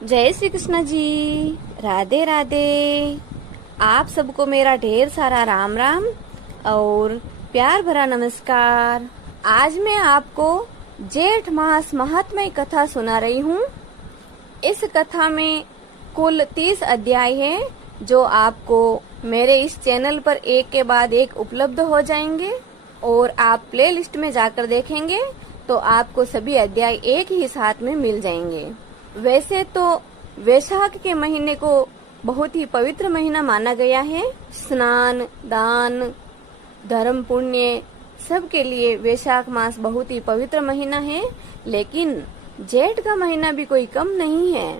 जय श्री कृष्ण जी। राधे राधे। आप सबको मेरा ढेर सारा राम राम और प्यार भरा नमस्कार। आज मैं आपको जेठ मास महात्म्य कथा सुना रही हूँ। इस कथा में कुल 30 अध्याय हैं जो आपको मेरे इस चैनल पर एक के बाद एक उपलब्ध हो जाएंगे और आप प्लेलिस्ट में जाकर देखेंगे तो आपको सभी अध्याय एक ही साथ में मिल जाएंगे। वैसे तो वैशाख के महीने को बहुत ही पवित्र महीना माना गया है। स्नान, दान, धर्म, पुण्य सब के लिए वैशाख मास बहुत ही पवित्र महीना है। लेकिन जेठ का महीना भी कोई कम नहीं है।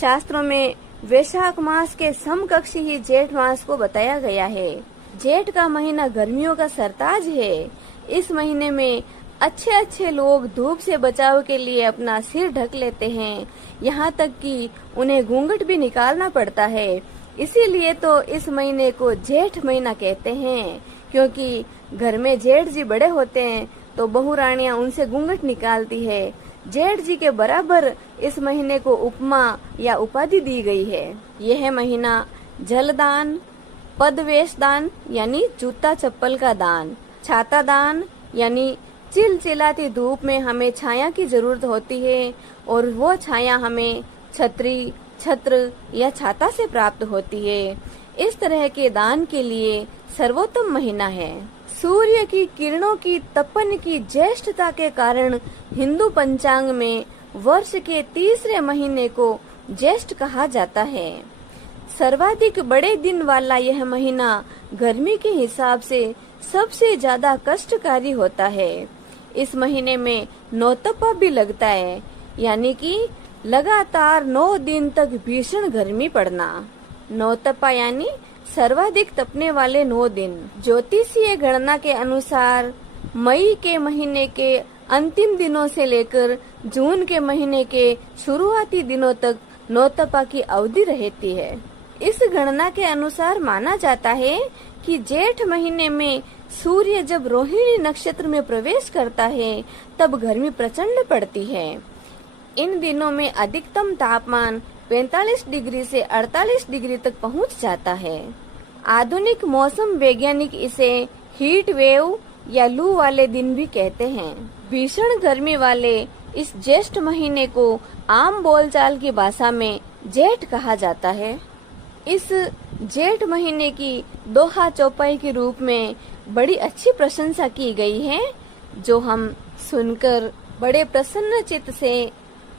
शास्त्रों में वैशाख मास के समकक्षी ही जेठ मास को बताया गया है। जेठ का महीना गर्मियों का सरताज है। इस महीने में अच्छे अच्छे लोग धूप से बचाव के लिए अपना सिर ढक लेते हैं, यहाँ तक कि उन्हें घूंघट भी निकालना पड़ता है। इसीलिए तो इस महीने को जेठ महीना कहते हैं, क्योंकि घर में जेठ जी बड़े होते हैं तो बहू रानियां उनसे घूंघट निकालती है। जेठ जी के बराबर इस महीने को उपमा या उपाधि दी गई है। यह महीना जलदान, पदवेश दान यानी जूता चप्पल का दान, छाता दान यानी चिलचिलाती धूप में हमें छाया की जरूरत होती है और वो छाया हमें छतरी, छत्र या छाता से प्राप्त होती है। इस तरह के दान के लिए सर्वोत्तम महीना है। सूर्य की किरणों की तपन की ज्येष्ठता के कारण हिंदू पंचांग में वर्ष के तीसरे महीने को ज्येष्ठ कहा जाता है। सर्वाधिक बड़े दिन वाला यह महीना गर्मी के हिसाब से सबसे ज्यादा कष्टकारी होता है। इस महीने में नौतपा भी लगता है, यानी कि लगातार 9 दिन तक भीषण गर्मी पड़ना। नौतपा यानी सर्वाधिक तपने वाले 9 दिन। ज्योतिषीय गणना के अनुसार मई के महीने के अंतिम दिनों से लेकर जून के महीने के शुरुआती दिनों तक नौतपा की अवधि रहती है। इस गणना के अनुसार माना जाता है कि जेठ महीने में सूर्य जब रोहिणी नक्षत्र में प्रवेश करता है तब गर्मी प्रचंड पड़ती है। इन दिनों में अधिकतम तापमान 45 डिग्री से 48 डिग्री तक पहुंच जाता है। आधुनिक मौसम वैज्ञानिक इसे हीट वेव या लू वाले दिन भी कहते हैं। भीषण गर्मी वाले इस ज्येष्ठ महीने को आम बोलचाल की भाषा में जेठ कहा जाता है। इस जेठ महीने की दोहा चौपाई के रूप में बड़ी अच्छी प्रशंसा की गई है, जो हम सुनकर बड़े प्रसन्न चित्त से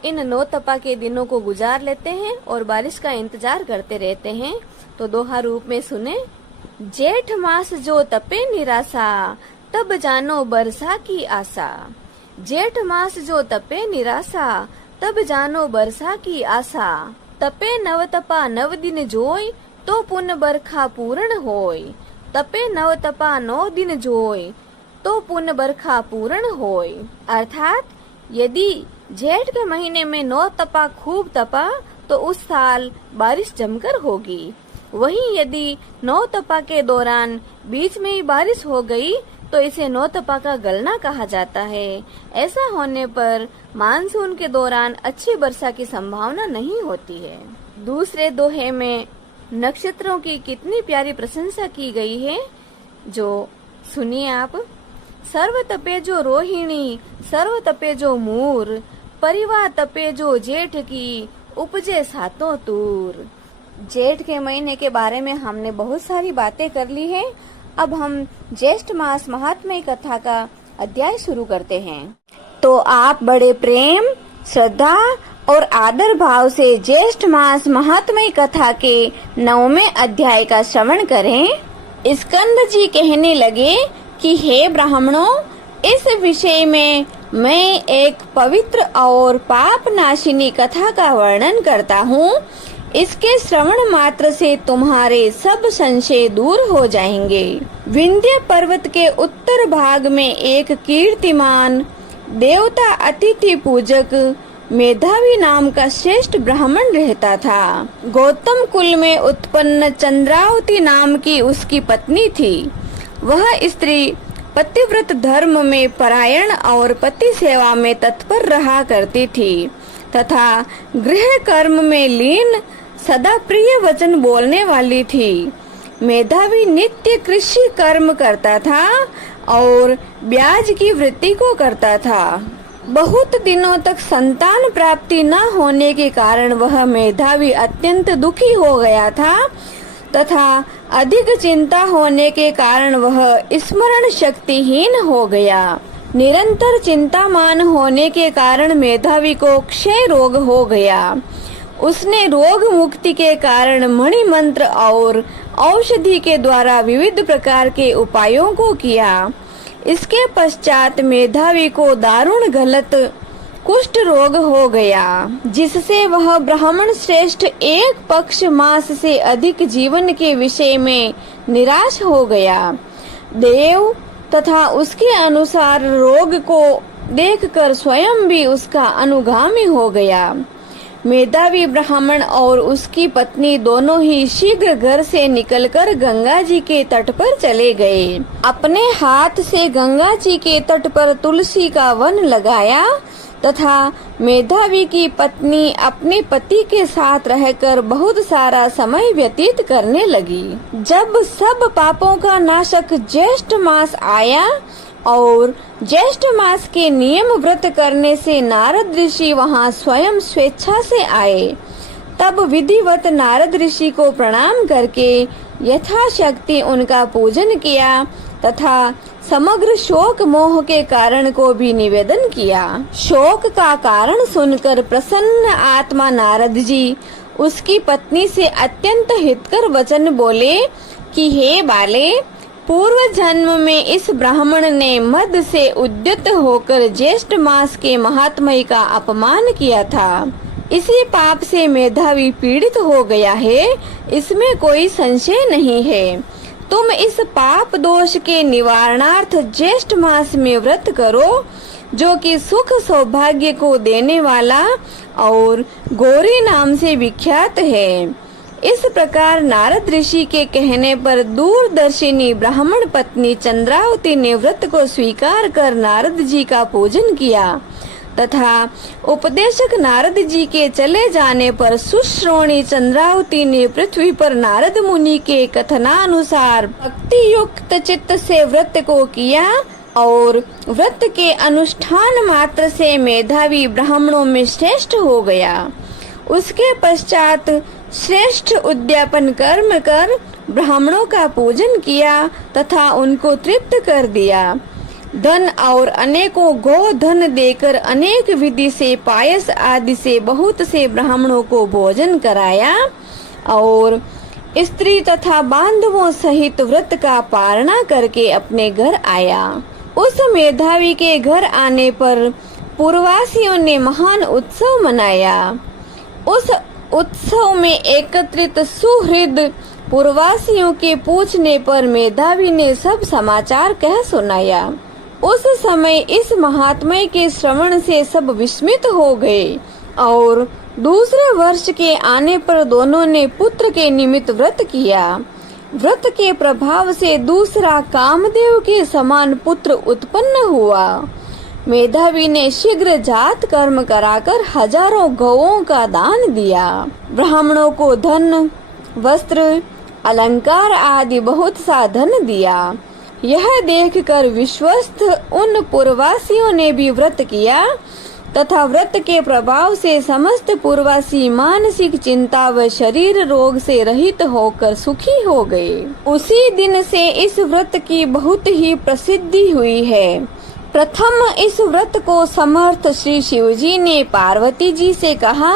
इन नौतपा के दिनों को गुजार लेते हैं और बारिश का इंतजार करते रहते हैं। तो दोहा रूप में सुने। जेठ मास जो तपे निराशा, तब जानो बरसा की आशा। जेठ मास जो तपे निराशा, तब जानो बरसा की आशा। तपे नव तपा नव दिन जोय, तो पुन बरखा पूर्ण होय। तपे नव तपा 9 दिन जोय, तो पुन बरखा पूर्ण होय। अर्थात यदि जेठ के महीने में 9 तपा खूब तपा तो उस साल बारिश जमकर होगी। वहीं यदि 9 तपा के दौरान बीच में ही बारिश हो गई तो इसे 9 तपा का गलना कहा जाता है। ऐसा होने पर मानसून के दौरान अच्छी वर्षा की संभावना नहीं होती है। दूसरे दोहे में नक्षत्रों की कितनी प्यारी प्रशंसा की गई है, जो सुनिए आप। सर्व तपे जो रोहिणी, सर्व तपे जो मूर, परिवार तपे जो जेठ की, उपजे सातों तूर। जेठ के महीने के बारे में हमने बहुत सारी बातें कर ली है। अब हम ज्येष्ठ मास महात्म्य कथा का अध्याय शुरू करते हैं। तो आप बड़े प्रेम, श्रद्धा और आदर भाव से ज्येष्ठ मास महात्म्य कथा के 9वें अध्याय का श्रवण करें। स्कंद जी कहने लगे कि हे ब्राह्मणों, इस विषय में मैं एक पवित्र और पाप नाशिनी कथा का वर्णन करता हूँ। इसके श्रवण मात्र से तुम्हारे सब संशय दूर हो जाएंगे। विंध्य पर्वत के उत्तर भाग में एक कीर्तिमान देवता अतिथि पूजक मेधावी नाम का श्रेष्ठ ब्राह्मण रहता था। गौतम कुल में उत्पन्न चंद्रावती नाम की उसकी पत्नी थी। वह स्त्री पतिव्रत धर्म में परायण और पति सेवा में तत्पर रहा करती थी। तथा गृह कर्म में लीन सदा प्रिय वचन बोलने वाली थी। मेधावी नित्य कृषि कर्म करता था और ब्याज की वृत्ति को करता था। बहुत दिनों तक संतान प्राप्ति न होने के कारण वह मेधावी अत्यंत दुखी हो गया था तथा अधिक चिंता होने के कारण वह स्मरण शक्तिहीन हो गया। निरंतर चिंतामान होने के कारण मेधावी को क्षय रोग हो गया। उसने रोग मुक्ति के कारण मणि मंत्र और औषधि के द्वारा विविध प्रकार के उपायों को किया। इसके पश्चात मेधावी को दारुण गलत कुष्ठ रोग हो गया, जिससे वह ब्राह्मण श्रेष्ठ एक पक्ष मास से अधिक जीवन के विषय में निराश हो गया। देव तथा उसके अनुसार रोग को देखकर स्वयं भी उसका अनुगामी हो गया। मेधावी ब्राह्मण और उसकी पत्नी दोनों ही शीघ्र घर से निकलकर गंगा जी के तट पर चले गए। अपने हाथ से गंगा जी के तट पर तुलसी का वन लगाया तथा मेधावी की पत्नी अपने पति के साथ रहकर बहुत सारा समय व्यतीत करने लगी। जब सब पापों का नाशक ज्येष्ठ मास आया और ज्येष्ठ मास के नियम व्रत करने से नारद ऋषि वहां स्वयं स्वेच्छा से आए, तब विधिवत नारद ऋषि को प्रणाम करके यथाशक्ति उनका पूजन किया तथा समग्र शोक मोह के कारण को भी निवेदन किया। शोक का कारण सुनकर प्रसन्न आत्मा नारद जी उसकी पत्नी से अत्यंत हितकर वचन बोले कि हे बाले, पूर्व जन्म में इस ब्राह्मण ने मद से उद्यत होकर ज्येष्ठ मास के महात्म्य का अपमान किया था। इसी पाप से मेधावी पीड़ित हो गया है, इसमें कोई संशय नहीं है। तुम इस पाप दोष के निवारणार्थ ज्येष्ठ मास में व्रत करो, जो कि सुख सौभाग्य को देने वाला और गौरी नाम से विख्यात है। इस प्रकार नारद ऋषि के कहने पर दूरदर्शिनी ब्राह्मण पत्नी चंद्रावती ने व्रत को स्वीकार कर नारद जी का पूजन किया तथा उपदेशक नारद जी के चले जाने पर सुश्रोणी चंद्रावती ने पृथ्वी पर नारद मुनि के कथनानुसार भक्ति युक्त चित्त से व्रत को किया और व्रत के अनुष्ठान मात्र से मेधावी ब्राह्मणों में श्रेष्ठ हो गया। उसके पश्चात श्रेष्ठ उद्यापन कर्म कर ब्राह्मणों का पूजन किया तथा उनको तृप्त कर दिया। धन और अनेकों गो धन देकर अनेक विधि से पायस आदि से बहुत से ब्राह्मणों को भोजन कराया और स्त्री तथा बांधवों सहित व्रत का पारणा करके अपने घर आया। उस मेधावी के घर आने पर पूर्ववासियों ने महान उत्सव मनाया। उस उत्सव में एकत्रित सुहृद पूर्ववासियों के पूछने पर मेधावी ने सब समाचार कह सुनाया। उस समय इस महात्म्य के श्रवण से सब विस्मित हो गए और दूसरे वर्ष के आने पर दोनों ने पुत्र के निमित्त व्रत किया। व्रत के प्रभाव से दूसरा कामदेव के समान पुत्र उत्पन्न हुआ। मेधावी ने शीघ्र जात कर्म कराकर हजारों गौओं का दान दिया। ब्राह्मणों को धन, वस्त्र, अलंकार आदि बहुत सा धन दिया। यह देखकर विश्वस्त उन पूर्ववासियों ने भी व्रत किया तथा व्रत के प्रभाव से समस्त पूर्ववासी मानसिक चिंता व शरीर रोग से रहित होकर सुखी हो गए। उसी दिन से इस व्रत की बहुत ही प्रसिद्धि हुई है। प्रथम इस व्रत को समर्थ श्री शिवजी ने पार्वती जी से कहा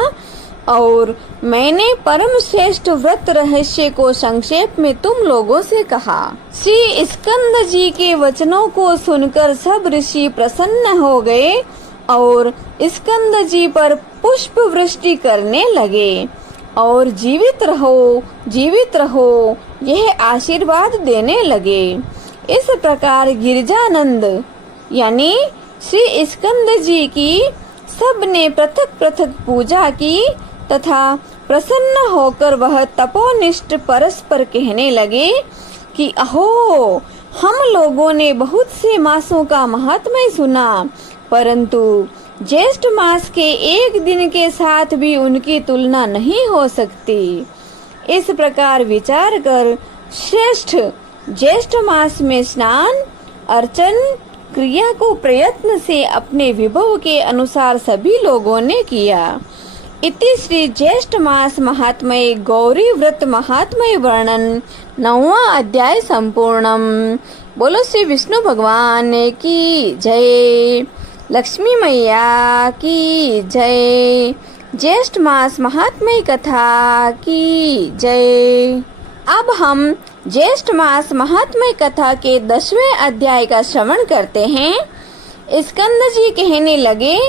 और मैंने परम श्रेष्ठ व्रत रहस्य को संक्षेप में तुम लोगों से कहा। श्री स्कंद जी के वचनों को सुनकर सब ऋषि प्रसन्न हो गए और स्कंद जी पर पुष्प वृष्टि करने लगे और जीवित रहो यह आशीर्वाद देने लगे। इस प्रकार गिरिजानंद यानी श्री स्कंद जी की सब ने पृथक पृथक पूजा की तथा प्रसन्न होकर वह तपोनिष्ठ परस्पर कहने लगे कि अहो, हम लोगों ने बहुत से मासों का महात्म्य सुना, परंतु ज्येष्ठ मास के एक दिन के साथ भी उनकी तुलना नहीं हो सकती। इस प्रकार विचार कर श्रेष्ठ ज्येष्ठ मास में स्नान अर्चन क्रिया को प्रयत्न से अपने विभव के अनुसार सभी लोगों ने किया। इति श्री ज्येष्ठ मास महात्म्य गौरी व्रत महात्म्य वर्णन 9वां अध्याय संपूर्णम। बोलो श्री विष्णु भगवान की जय, लक्ष्मी मैया की जय, ज्येष्ठ मास महात्म्य कथा की जय। अब हम ज्येष्ठ मास महात्म्य कथा के 10वें अध्याय का श्रवण करते हैं। स्कंद जी कहने लगे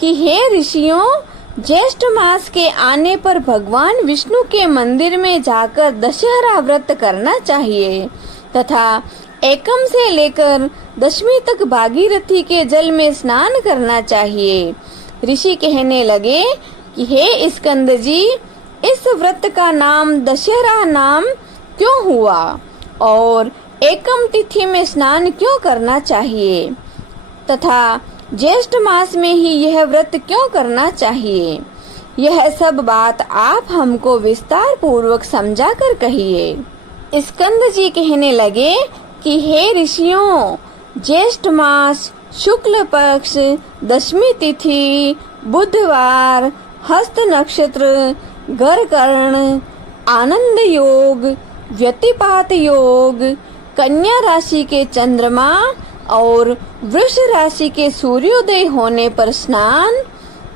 कि हे ऋषियों, ज्येष्ठ मास के आने पर भगवान विष्णु के मंदिर में जाकर दशहरा व्रत करना चाहिए तथा एकम से लेकर दशमी तक भागीरथी के जल में स्नान करना चाहिए। ऋषि कहने लगे कि हे स्कंद जी, इस व्रत का नाम दशहरा नाम क्यों हुआ और एकम तिथि में स्नान क्यों करना चाहिए तथा ज्येष्ठ मास में ही यह व्रत क्यों करना चाहिए? यह सब बात आप हमको विस्तार पूर्वक समझा कर कहिए। स्कंद जी कहने लगे कि हे ऋषियों, ज्येष्ठ मास शुक्ल पक्ष दशमी तिथि बुधवार हस्त नक्षत्र गरकर्ण आनंद योग व्यतिपात योग कन्या राशि के चंद्रमा और वृष राशि के सूर्योदय होने पर स्नान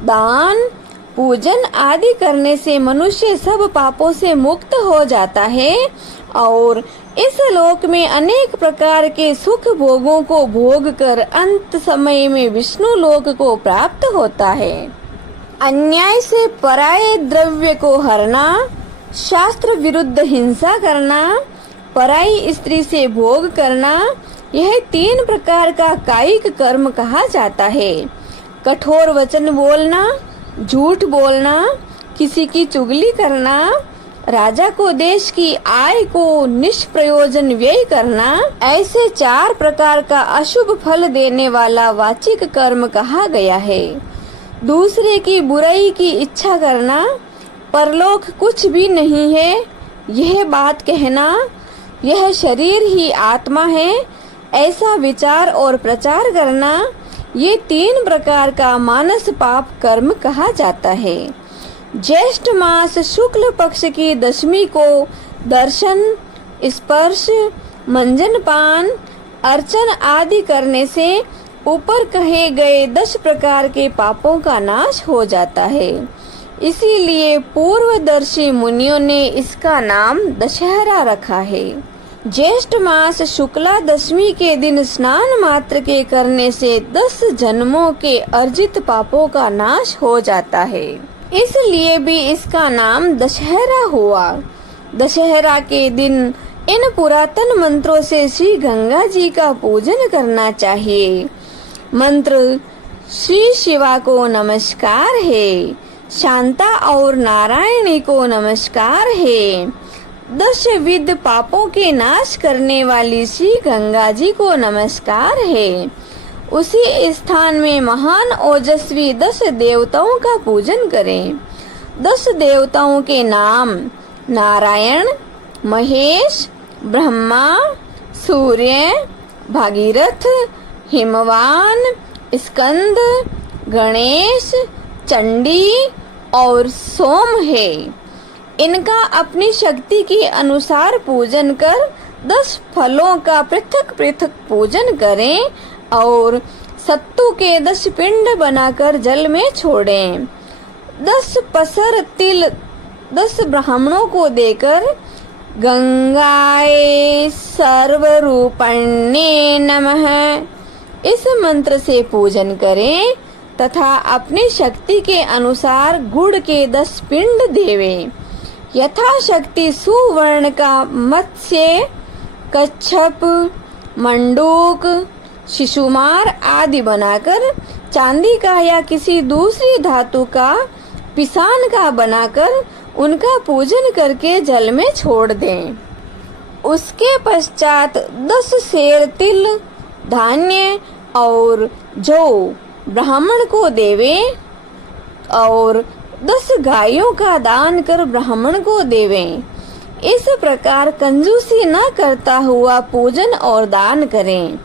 दान पूजन आदि करने से मनुष्य सब पापों से मुक्त हो जाता है और इस लोक में अनेक प्रकार के सुख भोगों को भोग कर अंत समय में विष्णु लोक को प्राप्त होता है। अन्याय से पराये द्रव्य को हरना, शास्त्र विरुद्ध हिंसा करना, पराई स्त्री से भोग करना, यह 3 प्रकार का कायिक कर्म कहा जाता है। कठोर वचन बोलना, झूठ बोलना, किसी की चुगली करना, राजा को देश की आय को निष्प्रयोजन व्यय करना, ऐसे 4 प्रकार का अशुभ फल देने वाला वाचिक कर्म कहा गया है। दूसरे की बुराई की इच्छा करना, परलोक कुछ भी नहीं है, यह बात कहना, यह शरीर ही आत्मा है, ऐसा विचार और प्रचार करना, ये 3 प्रकार का मानस पाप कर्म कहा जाता है। ज्येष्ठ मास शुक्ल पक्ष की दशमी को दर्शन स्पर्श मंजन पान अर्चन आदि करने से ऊपर कहे गए 10 प्रकार के पापों का नाश हो जाता है। इसीलिए पूर्वदर्शी मुनियों ने इसका नाम दशहरा रखा है। ज्येष्ठ मास शुक्ला दशमी के दिन स्नान मात्र के करने से 10 जन्मों के अर्जित पापों का नाश हो जाता है, इसलिए भी इसका नाम दशहरा हुआ। दशहरा के दिन इन पुरातन मंत्रों से श्री गंगा जी का पूजन करना चाहिए। मंत्र श्री शिवा को नमस्कार है, शांता और नारायणी को नमस्कार है, 10 विध पापों के नाश करने वाली श्री गंगा जी को नमस्कार है। उसी स्थान में महान ओजस्वी 10 देवताओं का पूजन करें। 10 देवताओं के नाम नारायण, महेश, ब्रह्मा, सूर्य, भागीरथ, हिमवान, स्कंद, गणेश, चंडी और सोम है। इनका अपनी शक्ति के अनुसार पूजन कर 10 फलों का पृथक पृथक पूजन करें और सत्तू के 10 पिंड बनाकर जल में छोड़ें। 10 पसर तिल 10 ब्राह्मणों को देकर गंगाए सर्वरूपण्ये नमः इस मंत्र से पूजन करें तथा अपनी शक्ति के अनुसार गुड़ के 10 पिंड देवें। यथाशक्ति सुवर्ण का मत्स्य, कच्छप, मंडूक, शिशुमार आदि बनाकर चांदी का या किसी दूसरी धातु का पिसान का बनाकर उनका पूजन करके जल में छोड़ दें। उसके पश्चात 10 सेर तिल, धान्य और जौ ब्राह्मण को देवे और 10 गायों का दान कर ब्राह्मण को देवे। इस प्रकार कंजूसी न करता हुआ पूजन और दान करें।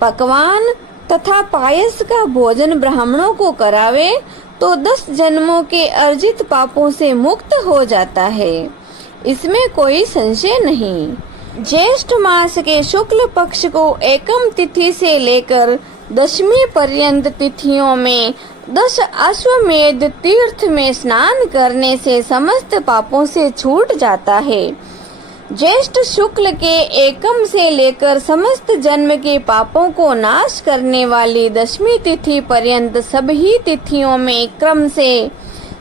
पकवान तथा पायस का भोजन ब्राह्मणों को करावे तो 10 जन्मों के अर्जित पापों से मुक्त हो जाता है, इसमें कोई संशय नहीं। ज्येष्ठ मास के शुक्ल पक्ष को एकम तिथि से लेकर दशमी पर्यंत तिथियों में 10 अश्वमेध तीर्थ में स्नान करने से समस्त पापों से छूट जाता है। ज्येष्ठ शुक्ल के एकम से लेकर समस्त जन्म के पापों को नाश करने वाली दशमी तिथि पर्यंत सभी तिथियों में क्रम से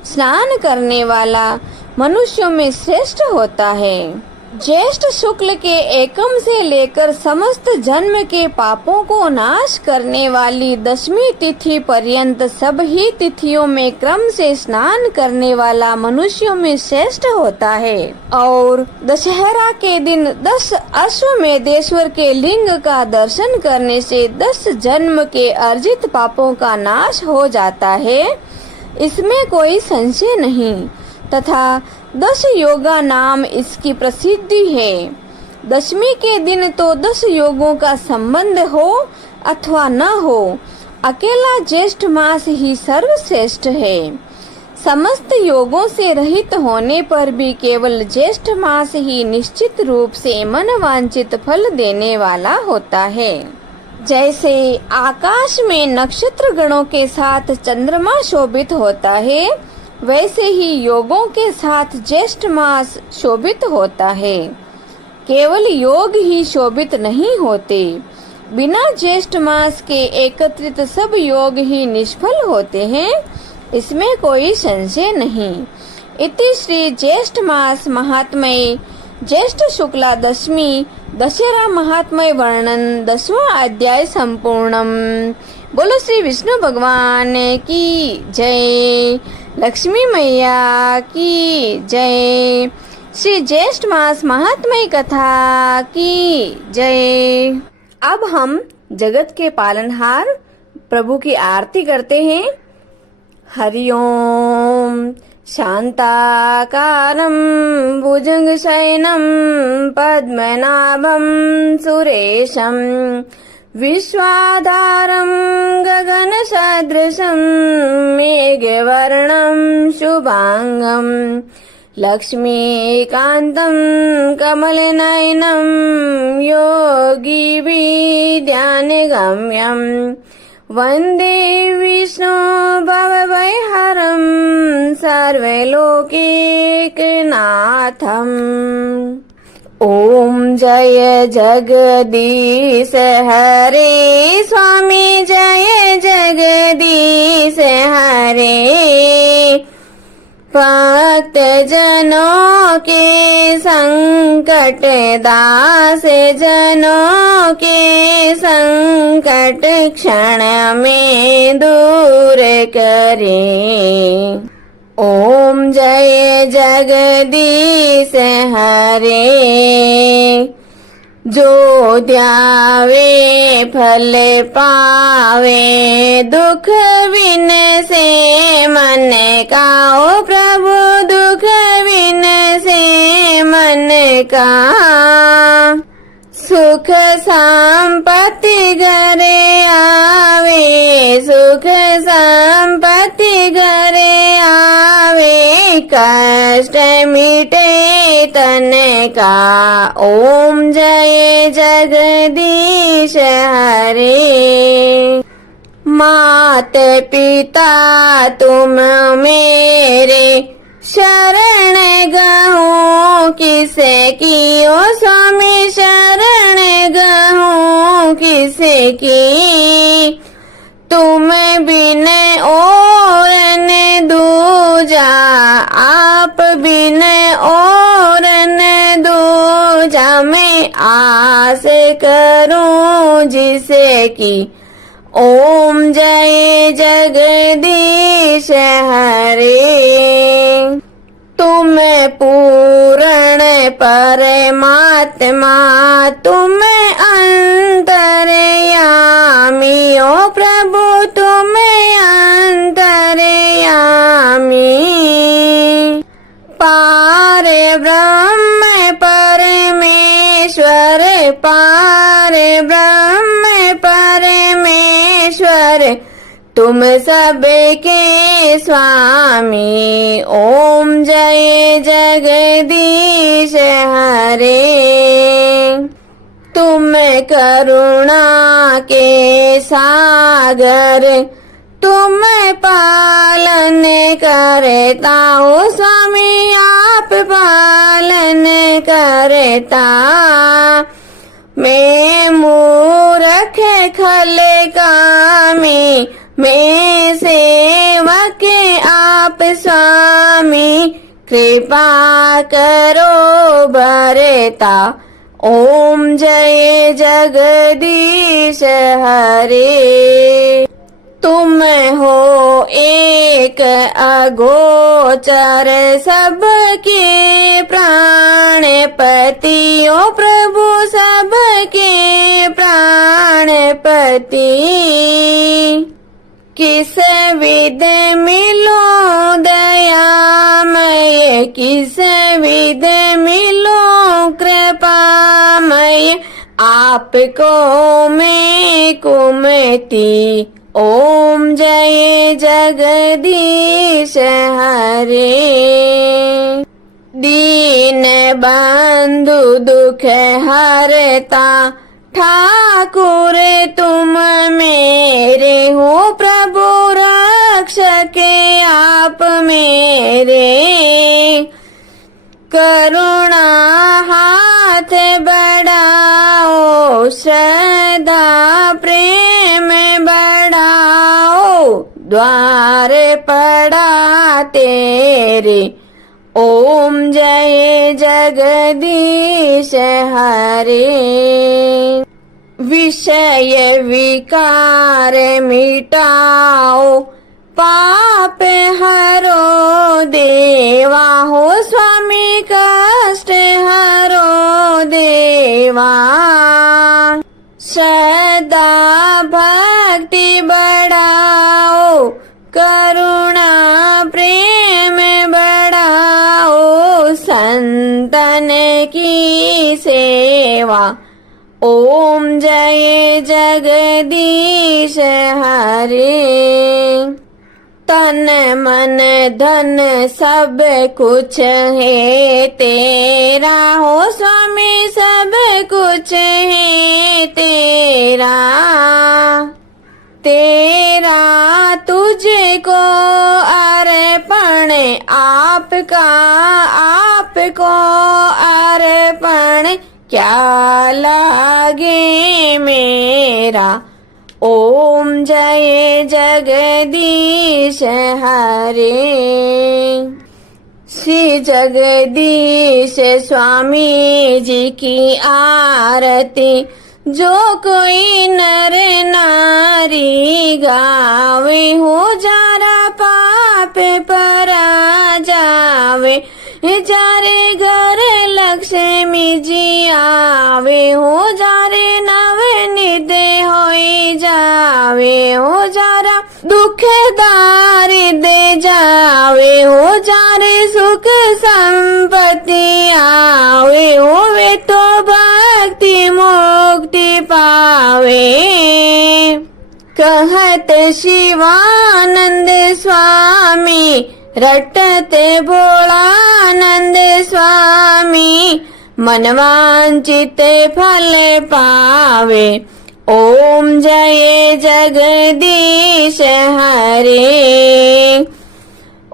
स्नान करने वाला मनुष्यों में श्रेष्ठ होता है। ज्येष्ठ शुक्ल के एकम से लेकर समस्त जन्म के पापों को नाश करने वाली दशमी तिथि पर्यंत सभी तिथियों में क्रम से स्नान करने वाला मनुष्यों में श्रेष्ठ होता है। और दशहरा के दिन 10 अश्वमेधेश्वर के लिंग का दर्शन करने से 10 जन्म के अर्जित पापों का नाश हो जाता है, इसमें कोई संशय नहीं। तथा 10 योगा नाम इसकी प्रसिद्धि है। दशमी के दिन तो 10 योगों का संबंध हो अथवा न हो, अकेला ज्येष्ठ मास ही सर्वश्रेष्ठ है। समस्त योगों से रहित होने पर भी केवल ज्येष्ठ मास ही निश्चित रूप से मनवांछित फल देने वाला होता है। जैसे आकाश में नक्षत्र गणों के साथ चंद्रमा शोभित होता है, वैसे ही योगों के साथ ज्येष्ठ मास शोभित होता है। केवल योग ही शोभित नहीं होते, बिना ज्येष्ठ मास के एकत्रित सब योग ही निष्फल होते हैं, इसमें कोई संशय नहीं। इति श्री ज्येष्ठ मास महात्म्य ज्येष्ठ शुक्ला दशमी दशहरा महात्म्य वर्णन 10वां अध्याय संपूर्णम। बोलो श्री विष्णु भगवान की जय, लक्ष्मी मैया की जय, श्री ज्येष्ठ मास महात्म्य कथा की जय। अब हम जगत के पालनहार प्रभु की आरती करते हैं। हरि ओम। शांताकारं भुजगशयनं पद्मनाभं सुरेशं विश्वाधारं गगनसदृशं मेघवर्णं शुभांगं लक्ष्मीकान्तं कमलनयनं योगिभिध्यानगम्यं वन्दे विष्णु भवभयहरं सर्वलोकैकनाथम्। ओम जय जगदीश हरे स्वामी, जय जगदीश हरे। भक्त जनों के संकट, दास जनों के संकट क्षण में दूर करे। ओम जय जगदीश हरे। जो ध्यावे फल पावे, दुख बिन से मन का। ओ प्रभु दुख बिन से मन का। सुख संपत्ति घरे आवे, सुख संपत्ति घरे आवे, कष्ट मिटे तन का। ओम जय जगदीश हरे। मात पिता तुम मेरे, शरण गहूँ किसे की। ओ स्वामी शरण गहूँ किसे की। तुम बिन और न दूजा, आप बिन और न दूजा। मैं आस करूं जिसे की। ओम जय जगदीश हरे। तुम पूर्ण परमात्मा, तुम अंतर्यामी। ओ प्रभु तुम पारे ब्रह्म परमेश्वर, पारे ब्रह्म परमेश्वर, तुम सबके स्वामी। ओम जय जगदीश हरे। तुम करुणा के सागर, तुम पालन करता हो स्वामी, आप पालन करता। मैं मूर्ख खल कामी, मैं सेवक आप स्वामी, कृपा करो भरता। ओम जय जगदीश हरे। तुम हो एक अगोचर सबके प्राणपति, ओ प्रभु सबके प्राणपति। किस विध मिलो दयामय, किस विध मिलो कृपामय, आपको मैं कुमति। ओम जय जगदीश हरे। दीन बंधु दुख हरता, ठाकुर तुम मेरे हो, प्रभु रक्षक आप मेरे। करुणा हाथ बढ़ाओ, श्रद्धा प्रेम बढ़ाओ, द्वार पड़ा तेरे। ओम जय जगदीश हरे। विषय विकार मिटाओ, पाप हरो देवा हो स्वामी, कष्ट हरो देवा। श्रद्धा भक्ति बढ़ाओ, करुणा प्रेम बढ़ाओ, संतन की सेवा। ओम जय जगदीश हरे। तन मन धन सब कुछ है तेरा हो स्वामी, सब कुछ है तेरा। तेरा तुझको अर्पण, आपका आपको अर्पण, क्या लागे मेरा। ओम जय जगदीश हरे। श्री जगदीश स्वामी जी की आरती, जो कोई नर नारी गावे, हो जारा पाप परा जावे। जारे घर लक्ष्मी जी आवे, हो जारे नवनिध होई जावे। हो जारा दुख दारिद्र जावे, हो जारे सुख संपत्ति आवे। होवे तो भक्ति मुक्ति पावे। कहत शिवानंद स्वामी, रटते भोलानंद स्वामी, मनवांचित फल पावे। ओम जय जगदीश हरे।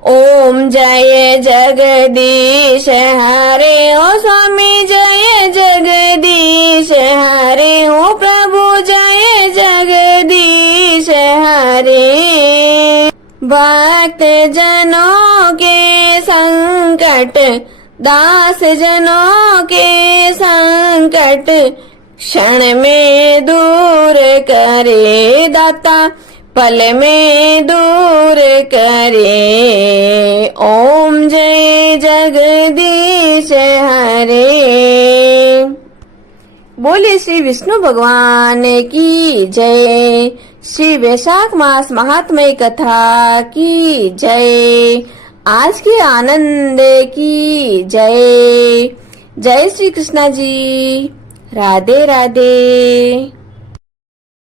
ओम जय जगदीश हरे। ओ स्वामी जय जगदीश हरे। ओ प्रभु जय जगदीश हरे। भक्त जनों के संकट, दास जनों के संकट, क्षण में दूर करे दाता, पल में दूर करे। ओम जय जगदीश हरे। बोलिए श्री विष्णु भगवान की जय। श्री वैशाख मास महात्म्य कथा की जय। आज के आनंद की जय। जय श्री कृष्णा जी। राधे राधे।